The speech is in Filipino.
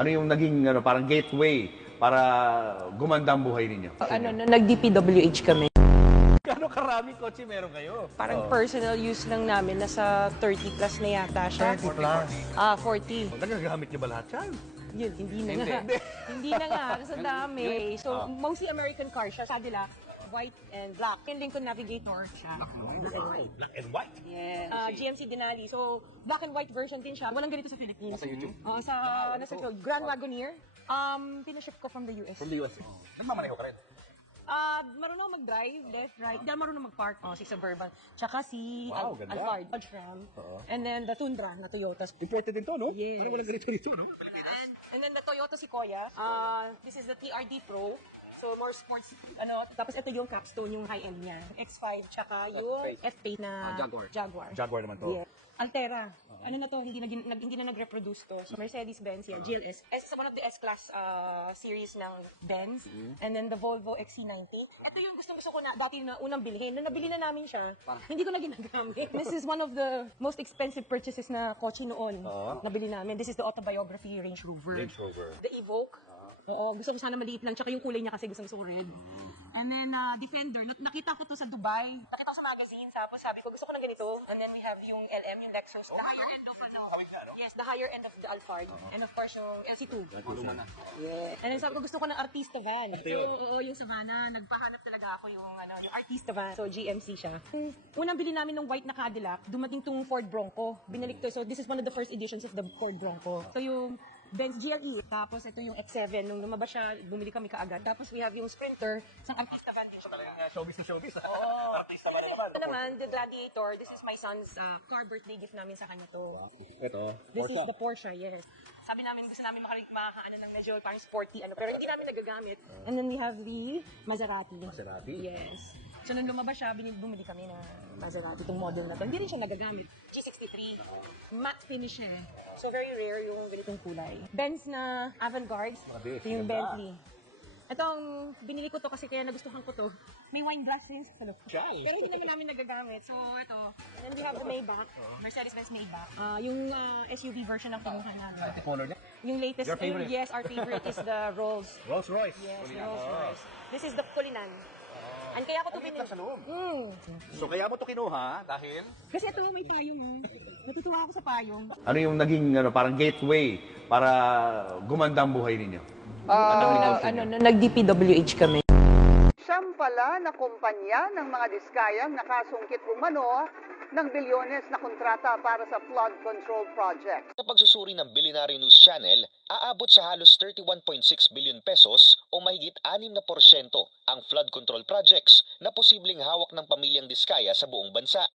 Ano yung naging parang gateway para gumanda ang buhay ninyo? Nag-DPWH kami. Gano'ng karaming kotse meron kayo? Parang personal use lang namin, nasa 30 plus na yata siya. 30 plus. 40. Nagagamit niyo ba lahat yan? Yun, hindi na nga. Hindi na nga, kasi dami. So, mostly American car siya. Sabi nila, white and black. Yung Lincoln Navigator siya. Black and white. Black and white? Yes. GMC Denali. So, black and white version din siya. Walang ganito sa Philippines. Sa YouTube? Oo, nasa Grand Wagoneer. Pinaship ko from the US. From the US. Nagmamaneho ka rin? Marunong mag-drive, left, right. Hindi marunong mag-park. Si Suburban. Tsaka si Wow, ganda. Alphard, Dodge Ram. And then the Tundra na Toyota. Imported din to, no? Yes. Ano walang ganito dito, no? And then the Toyota Sequoia. This is the TRD Pro. So more sports, tapos ito yung capstone, yung high-end niya. X5, tsaka yung F8 na Jaguar. Jaguar naman to. Yeah. Altera. Ano na to, hindi na nag-reproduce to. So Mercedes-Benz yan, GLS. S is one of the S-Class series ng Benz. And then the Volvo XC90. Ito yung gusto ko na, dati na unang bilhin. Nung nabili na namin siya, hindi ko na ginagamit. This is one of the most expensive purchases na kotse noon. Nabili namin. This is the autobiography Range Rover. Range Rover. The Evoque. Oo, gusto ko sana maliit lang. Tsaka yung kulay niya kasi gusto ko red. And then, Defender. Nakita ko to sa Dubai. Nakita ko sa magazine. Tapos sabi ko, gusto ko ng ganito. And then we have yung LM, yung Lexus. The higher end of Yes, the higher end of the Alphard. And of course, yung LC2. Yeah. And then sabi ko, gusto ko ng Artista van. Oo, yung Savannah. Nagpahanap talaga ako yung Artista van. So, GMC siya. Unang bili namin ng white na Cadillac, dumating tong Ford Bronco. Binalik to. So, this is one of the first editions of the Ford Bronco. So, yung Benz GLE. Tapos ito yung X7. Nung lumabas siya, bumili kami kaagad. Tapos we have yung Sprinter. Isang Artista van din siya. Showbiz na showbiz. Artista ba rin Ito naman, the Gladiator. This is my son's car birthday gift namin sa kanya to. Ito, This is the Porsche, yes. Sabi namin, gusto namin makaano ng medyo parang sporty, pero hindi namin nagagamit. And then we have the Maserati. Maserati? Yes. So nung lumabas siya, bumili kami ng Maserati, itong model na to. Hindi rin siya nagagamit. G63. Matte finish siya. So very rare yung ganitong kulay. Benz na Avantgarde. Ito yung Bentley. Ito ang binili ko to kasi kaya nagustuhan ko to. May wine glasses. Pero hindi naman namin nagagamit. So ito. And then we have the Maybach. Mercedes-Benz Maybach. Yung SUV version ng kinuha namin. Color niya? Yung latest. Your favorite? Yes, our favorite is the Rolls. Rolls Royce. Yes, Rolls Royce. This is the Cullinan. And kaya ko to binili. Sa loob. So kaya mo to kinuha dahil? Kasi ito may payong. Natutuwa ako sa payong. Ano yung naging parang gateway para gumanda ang buhay ninyo? Nag-DPWH kami. Siyam pala na kumpanya ng mga diskayang nakasungkit umano ng bilyones na kontrata para sa flood control project. Sa pagsusuri ng Billionaire News Channel, aabot sa halos 31.6 billion pesos o mahigit 6% ang flood control projects na posibleng hawak ng pamilyang Diskaya sa buong bansa.